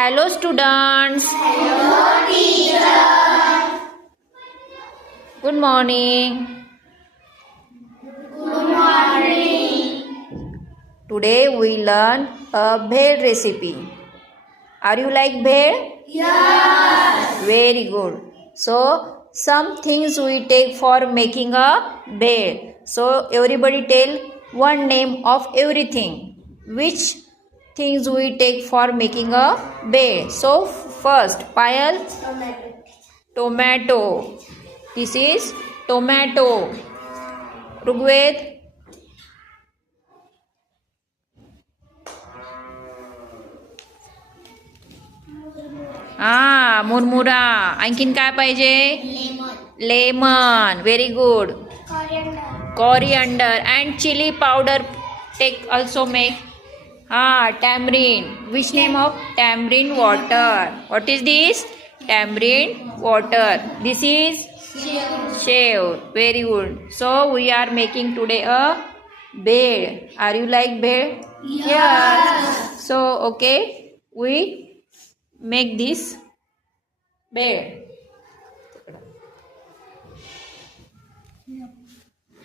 Hello students. Hello teacher. Good morning. Good morning. Today we learn a bhel recipe. Are you like bhel? Yes. Very good. So some things we take for making a bhel. So everybody tell one name of everything. Which things we take for making a bhel? So first, Payal, tomato. This is tomato. Rugved, मुरमुरा. आणखीन काय पाहिजे? Lemon. Very good. Coriander and chili powder. Take also make. Tamarind. Which name of tamarind water? What is this? Tamarind water. This is shaved. Very good. So we are making today a bhel. Are you like bhel? Yes. So okay, we make this bhel.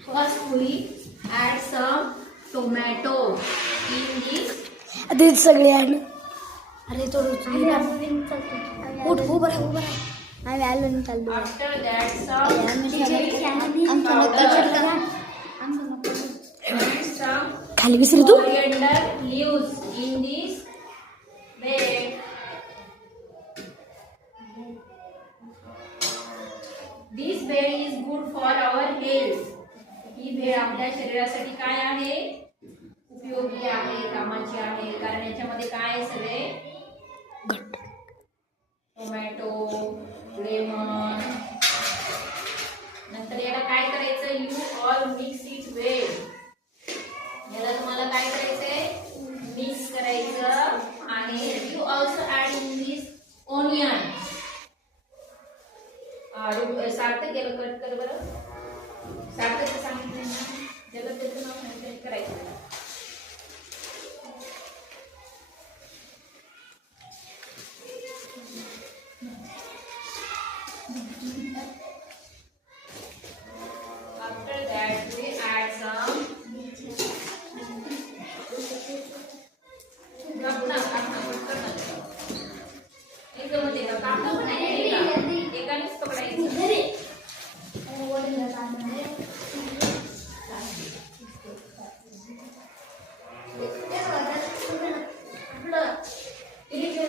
First we add some tomato in this. ते सगळे आहे. अरे तो उठ उभं राहा आम्ही आलो नाही चाललो. After that some खाली विसरू तू. coriander leaves in this bhel. This bhel is good for our health. ही भेळ आपल्या शरीरासाठी काय आहे? उपयोगी आहे, कामाची आहे. कारण याच्यामध्ये काय आहे? सगळे